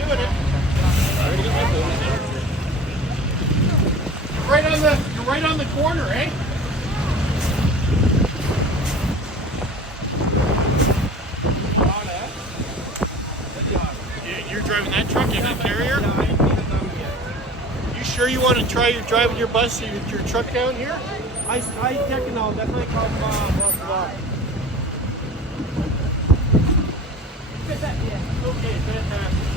doing it. You're right on the corner, eh? You're driving that truck in a carrier? You sure you want to try your driving your bus, your truck down here? I check it now. That's why I called boss. Okay, fantastic.